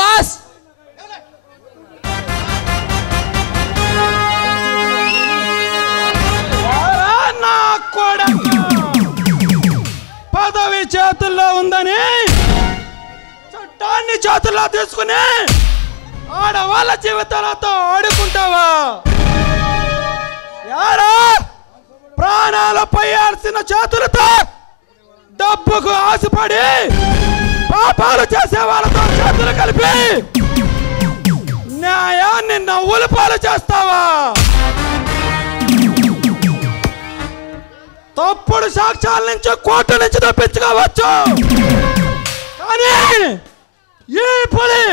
Boss. నా కొడుకు పదవి చేతుల్లో ఉందని చట్టాన్ని చేతుల్లో తీసుకుని ఆడవాళ్ళ జీవితాలతో ఆడుకుంటావా? యారా ప్రాణాలు పోయాల్సిన చేతులతో డబ్బుకు ఆశపడి పాపాలు చేసే వాళ్ళతో చేతులు కలిపి న్యాయాన్ని నవ్వుల పాలు చేస్తావా? తప్పుడు సాక్ష్యాల నుంచి కోర్టు నుంచి తప్పించుకోవచ్చు, కానీ ఈ పులి,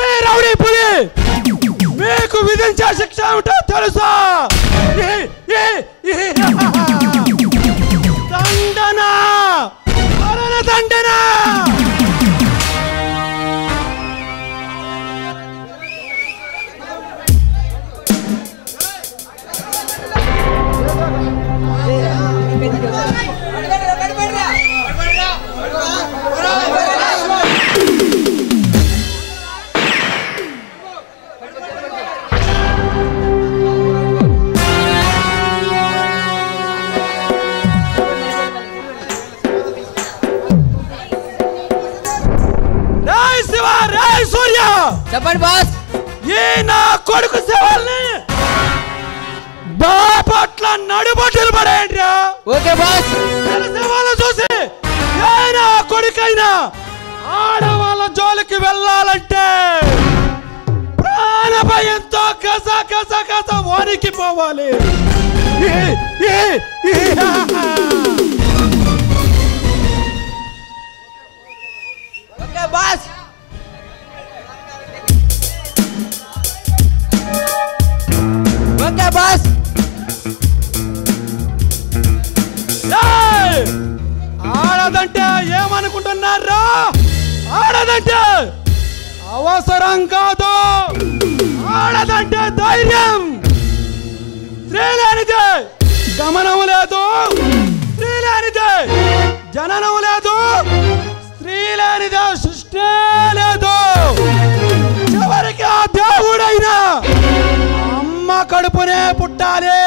ఈ రౌడీ పులి మీకు విధించే శిక్ష ఏమిటో తెలుసా? దండన, మరణ దండన. చెప్పండి బాస్. ఈ నా కొడుకు సేవల్ని బాపట్ల నడుబట్టలు పడేయండి. Okay boss. సేవలు చూసి ఏ నా కొడుకైనా ఆడవాళ్ళ జోలికి వెళ్ళాలంటే ప్రాణ భయంతో కస కస కస వారికి పోవాలి. Okay boss. Okay boss. ఆడదంటే ఏమనుకుంటున్నారా? ఆడదంటే అవసరం కాదు, ఆడదంటే ధైర్యం. స్త్రీ లేనిదే గమనం లేదు, స్త్రీ లేనిదే జననం లేదు, స్త్రీ లేనిదే సృష్టి లేదు. చివరికి ఆ దేవుడైనా అమ్మ కడుపునే పుట్టాలి.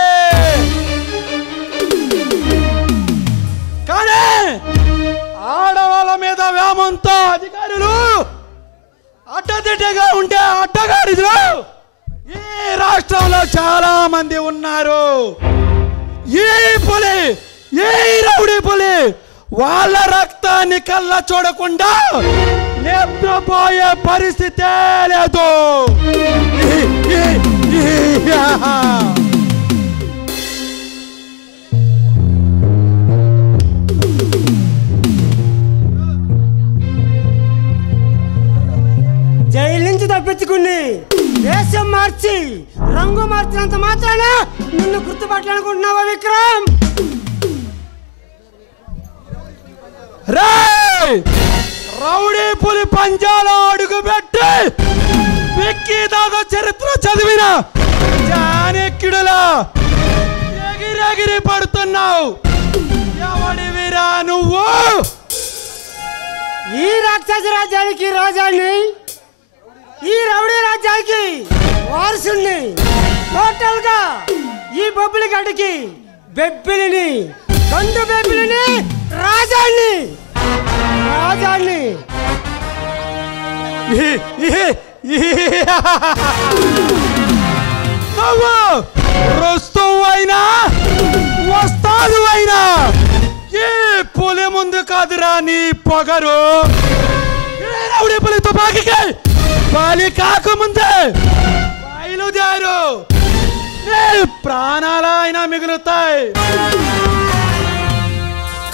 కానీ ఆడవాళ్ళ మీద వ్యామంతో అధికారులు అడ్డదిడ్డగా ఉండే అడ్డగాడిలు ఈ రాష్ట్రంలో చాలా మంది ఉన్నారు. ఈ పులి, ఈ రౌడీ పులి వాళ్ళ రక్తాన్ని కళ్ళ చూడకుండా నిద్రపోయే పరిస్థితే లేదు. జైలు నుంచి తప్పించుకుని వేషం మార్చి రంగు మార్చినంత మాత్రాన నిన్ను గుర్తుపట్టాలనుకుంటున్నావా విక్రమ్? రౌడీ పులి పంజాలో అడుగు పెట్టి విక్కీ దాదా చరిత్ర చదివిన చాణక్యుడులా ఎగిరెగిరి పడుతున్నావు. ఎవడివిరా నువ్వు? ఈ రాక్షస రాజ్యానికి రాజాన్ని, ఈ రౌడీ రాజ్యానికి వారసుని, టోటల్ గా ఈ బొబ్బిలి గడ్డకి బెబ్బిలిని, గండు బెబ్బిలిని, రాజాన్ని రాజాన్ని. నువ్వు రుస్తువు అయినా వస్తాదు అయినా ఈ పులి ముందు కాదురా నీ పొగరు. రౌడీ పులి తుపాకీకి బలి కాకముందే బయలుదేరు, నీ ప్రాణాలైనా మిగులుతాయి.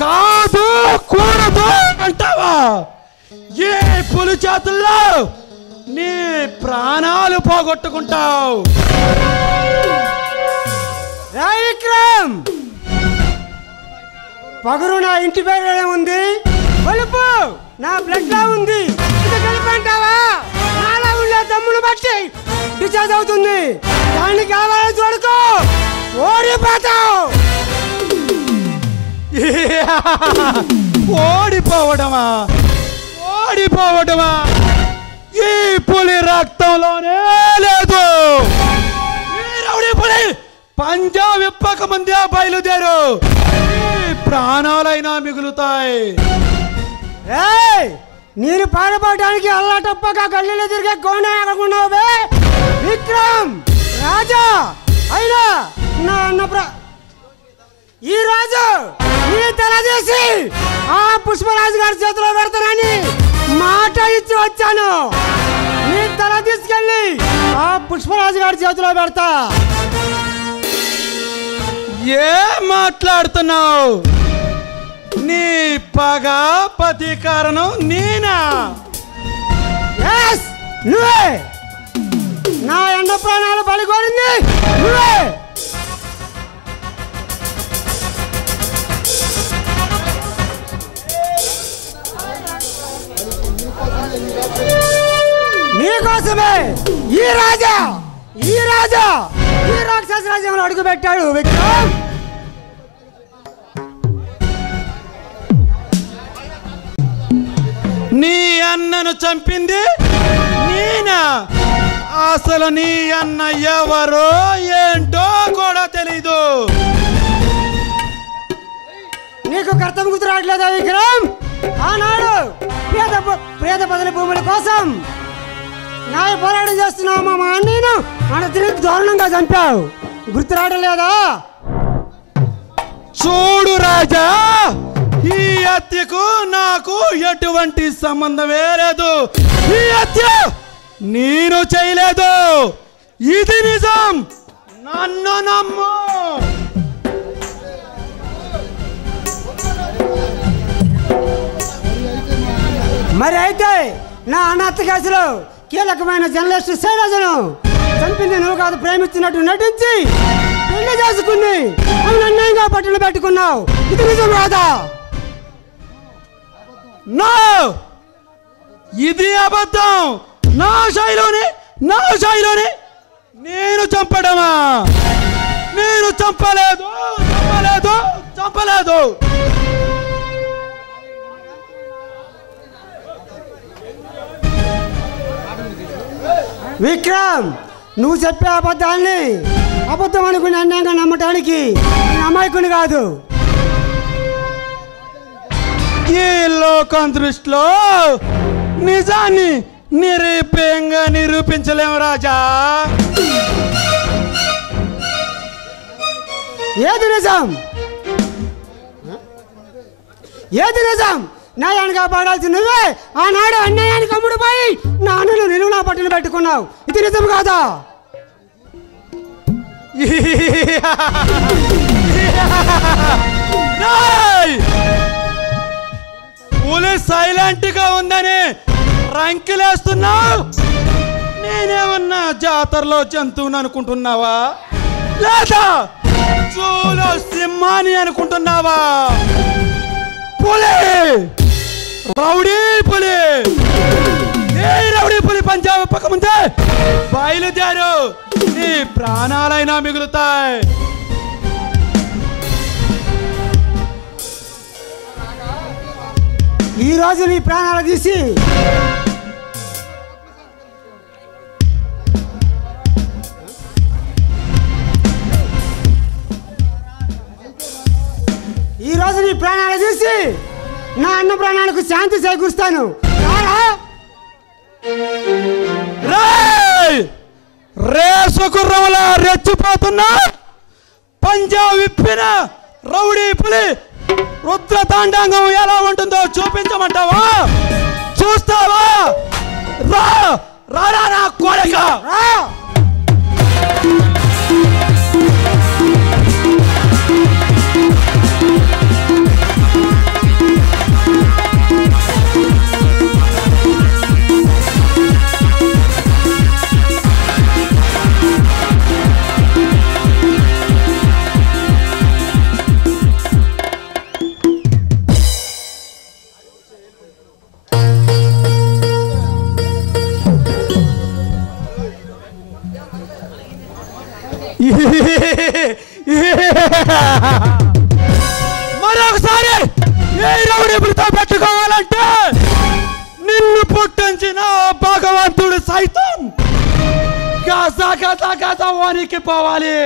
కాదు కూడదు అంటావా? ఏ పులి చేతుల్లో నీ ప్రాణాలు పోగొట్టుకుంటావు. విక్రమ్, పగరు నా ఇంటి పేరులోనే ఉంది, కొలుపు నా బ్లడ్ లా ఉంది. ఇది కలిపంటావా? నాలా ఉండే దమ్మును బట్టి డిశ్చార్జ్ అవుతుంది. దాన్ని కావాలని చూడుకో, ఓడిపోతావు. ఓడిపోవడమా? ఓడిపోవడమా? ఈ పులి రక్తంలోనే లేదు. ఈ రౌడీ పులి పంజా విప్పక ముందే బయలుదేరు, ప్రాణాలైనా మిగులుతాయి. నేను పారిపోవడానికి అల్లా తప్పక గల్లీలో తిరిగే కోనే ఎక్కడున్నావు విక్రమ్ రాజా. అయినా నా అన్న ఈ రోజు నీ తల తీసి ఆ పుష్పరాజు గారి చేతిలో పెడతానని మాట ఇచ్చి వచ్చాను. నీ తల తీసుకెళ్ళి ఆ పుష్పరాజు గారి చేతిలో పెడతా. ఏం మాట్లాడుతున్నావు? నీ పగ పతి కారణం నేనా? నువ్వే. నా ఎండ ప్రాణాలు బలిగోరింది నువ్వే. నీకోసమే ఈ రాజా ఈ రాక్షస రాజ్యంలో అడుగు పెట్టాడు విక్రమ్. నీ అన్నను చంపింది నేనా? అసలు నీ అన్న ఎవరో ఏంటో కూడా తెలీదు. నీకు కర్తం గుర్తురావట్లేదా విక్రమ్? ఆనాడు పేద ప్రజల భూముల కోసం న్యాయ పోరాటం చేస్తున్నావు మా అన్నయ్యను మన తిరిగి దారుణంగా చంపావు. గుర్తురావడం లేదా? చూడు రాజా, ఈ హత్యకు నాకు ఎటువంటి సంబంధమే లేదు. ఈ హత్య నేను చేయలేదు, ఇది నిజం, నన్ను నమ్ము. మరి అయితే నా అనాథ కేసులో కీలకమైన జర్నలిస్ట్ శైలజను చంపింది నువ్వు కాదు, ప్రేమించినట్టు నటించి పెళ్లి చేసుకుని అన్యాయంగా పట్టులు పెట్టుకున్నావు. ఇది నిజం కాదా? నో, ఇది అబద్ధం. నా శైలోని నేను చంపడమా? నేను చంపలేదు. విక్రమ్, నువ్వు చెప్పే అబద్ధాన్ని అబద్ధం అనుకుని అన్యాయంగా నమ్మటానికి నేను అమాయకుని కాదు. ఈ లోకం దృష్టిలో నిజాన్ని నిరూపంగా నిరూపించలేము రాజా. ఏది నిజం? న్యాయాన్ని కాపాడాల్సి నువ్వే. ఆనాడు అన్యాయానికి అమ్ముడుపోయి నాన్నను నిలువునా పట్టులు పెట్టుకున్నావు. ఇది నిజం కాదా? పులి సైలెంట్ గా ఉందని రంకిలేస్తున్నావు. నేనేమన్నా జాతరలో జంతువుని అనుకుంటున్నావా, లేదా జూలో సింహాన్ని అనుకుంటున్నావా? పులి, రౌడీ పులి పంజాబ్ పక్క ముందే బయలుదేరు, నీ ప్రాణాలైనా మిగులుతాయి. ఈ రోజు నీ ప్రాణాలు తీసి నా అన్న ప్రాణాలకు శాంతి చేకూరుస్తాను. రేసు గుర్రంలా రెచ్చిపోతున్నా పంజాబ్ విప్పిన రౌడీ పులి రుద్ర తాండాంగం ఎలా ఉంటుందో చూపించమంటావా? చూస్తావా? రా రా నా కొడక. మరొకసారి ఏ రౌడీ పులితో పెట్టుకోవాలంటే నీ నిన్ను పుట్టించిన భగవంతుడు సైతం గజ గజ గజ వానికి పోవాలి.